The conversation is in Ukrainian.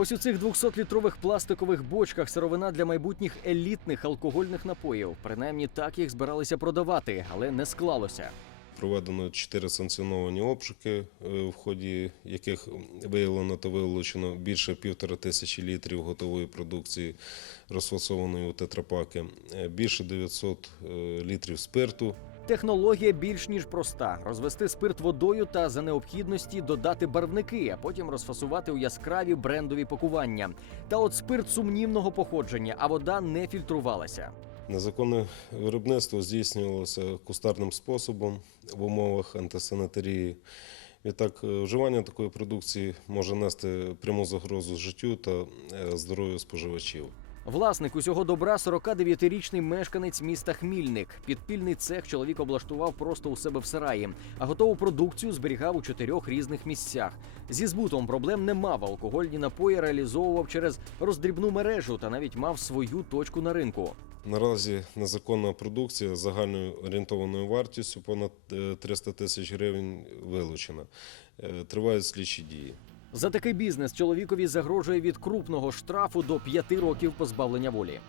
Ось у цих 200-літрових пластикових бочках сировина для майбутніх елітних алкогольних напоїв. Принаймні так їх збиралися продавати, але не склалося. Проведено чотири санкціоновані обшуки, е, в ході яких виявлено та вилучено більше півтора тисячі літрів готової продукції, розфасованої у тетрапаки, е, більше 900 е, літрів спирту, Технологія більш ніж проста: розвести спирт водою та за необхідності додати барвники, а потім розфасувати у яскраві брендові пакування. Та от спирт сумнівного походження, а вода не фільтрувалася. Незаконне виробництво здійснювалося кустарним способом в умовах антисанітарії. Відтак, е, вживання такої продукції може нести пряму загрозу життю та е, здоров'ю споживачів. Власник усього добра 49-річний мешканець міста Хмільник. Підпільний цех чоловік облаштував просто у себе в сараї, а готову продукцію зберігав у чотирьох різних місцях. Зі збутом проблем не мав. Алкогольні напої реалізовував через роздрібну мережу та навіть мав свою точку на ринку. Наразі незаконна продукція загальною орієнтованою вартістю понад е, 300 тисяч гривень вилучена. Е, Тривають слідчі дії. За такий бізнес чоловікові загрожує від крупного штрафу до п'яти років позбавлення волі.